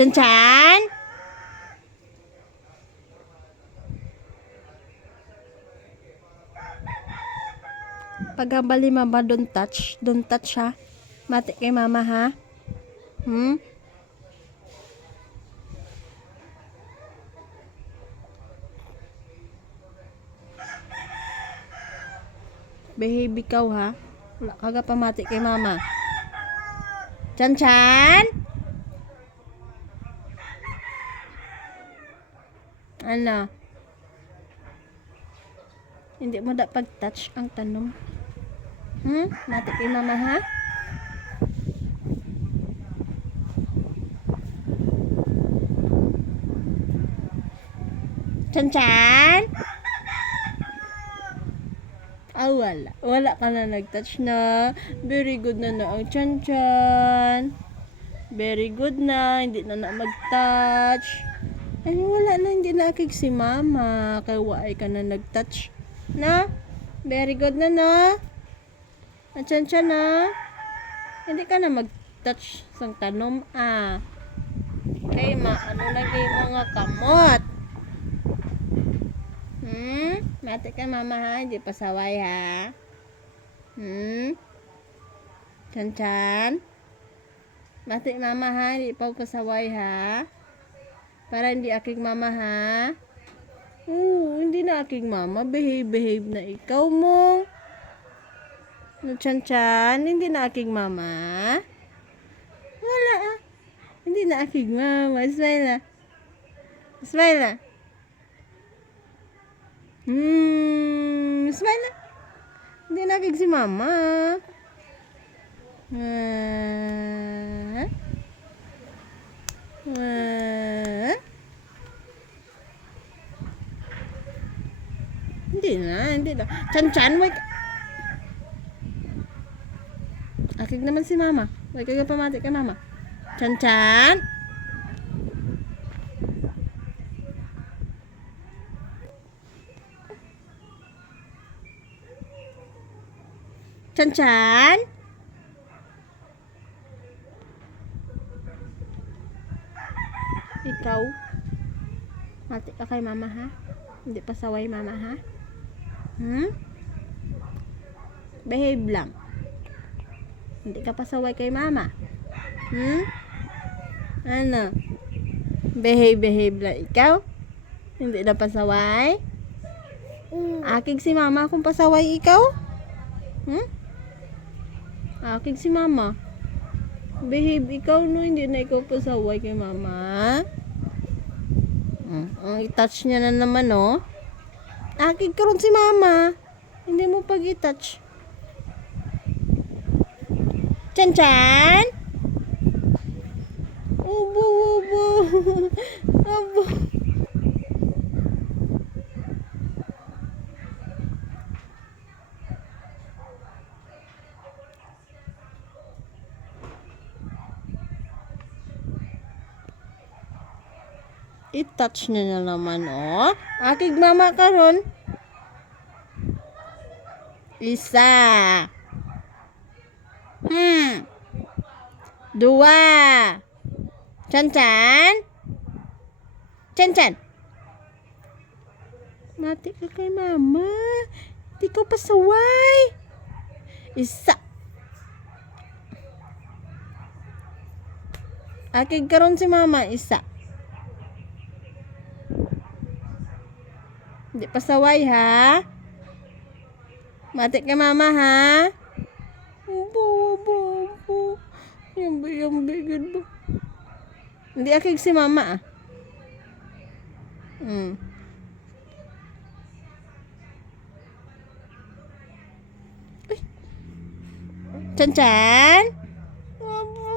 Chan-chan? Paghambal ni mama, don't touch. Don't touch, ha? Mati kay mama, ha? Behave ikaw, ha? Wala ka pamati kay mama. Chan-chan? Ano? Hindi mo dapat touch ang tanong. Mati kay mama, ha? Chan-chan? Wala. Wala ka na nag-touch na. Very good na ang chan-chan. Very good na. Hindi na mag-touch. Ay, wala na. Hindi na akig si mama. Kaya waay ka na nag-touch. Na? Very good na. Ang chan-chan na. Hindi ka na mag-touch sang tanom. Kay ano lagi mga kamot. Mati ka mama, ha? Hindi pasaway, ha? Chan-chan? Mati mama, ha? Hindi pa pasaway, ha? Para hindi aking mama, ha? Hindi na aking mama. Behave na ikaw mo. Chan-chan? Hindi na aking mama? Wala, Hindi na aking mama. Smile na. Smile na. Smile na. Hindi nakig si mama. Hindi na. Chan-chan, wait. Akig naman si mama. Wait, kaya pamati kay mama. Chan-chan. Chan-chan? Ikaw? Mati ka kay mama, ha? Hindi pasaway mama, ha? Behave lang. Hindi ka pasaway kay mama. Ano? Behave lang ikaw? Hindi na pasaway? Akig si mama kung pasaway ikaw? Akig si mama. Behave ikaw, no? Hindi na ikaw pasaway kay mama. Ang i-touch niya na naman, no? Akig karon si mama. Hindi mo pag i-touch. Chan-chan? Ubo. Abo. I-touch niya na naman, oh. Akig mama karon. Isa. Dua. Chan-chan? Chan-chan? Mati ka kay mama. Di ko pasaway. Isa. Akig karon si mama, isa. Hindi pasaway, ha? Mati kay mama, ha? Ubo. Yambi, good ba? Hindi akig si mama, Chan-chan? Abo.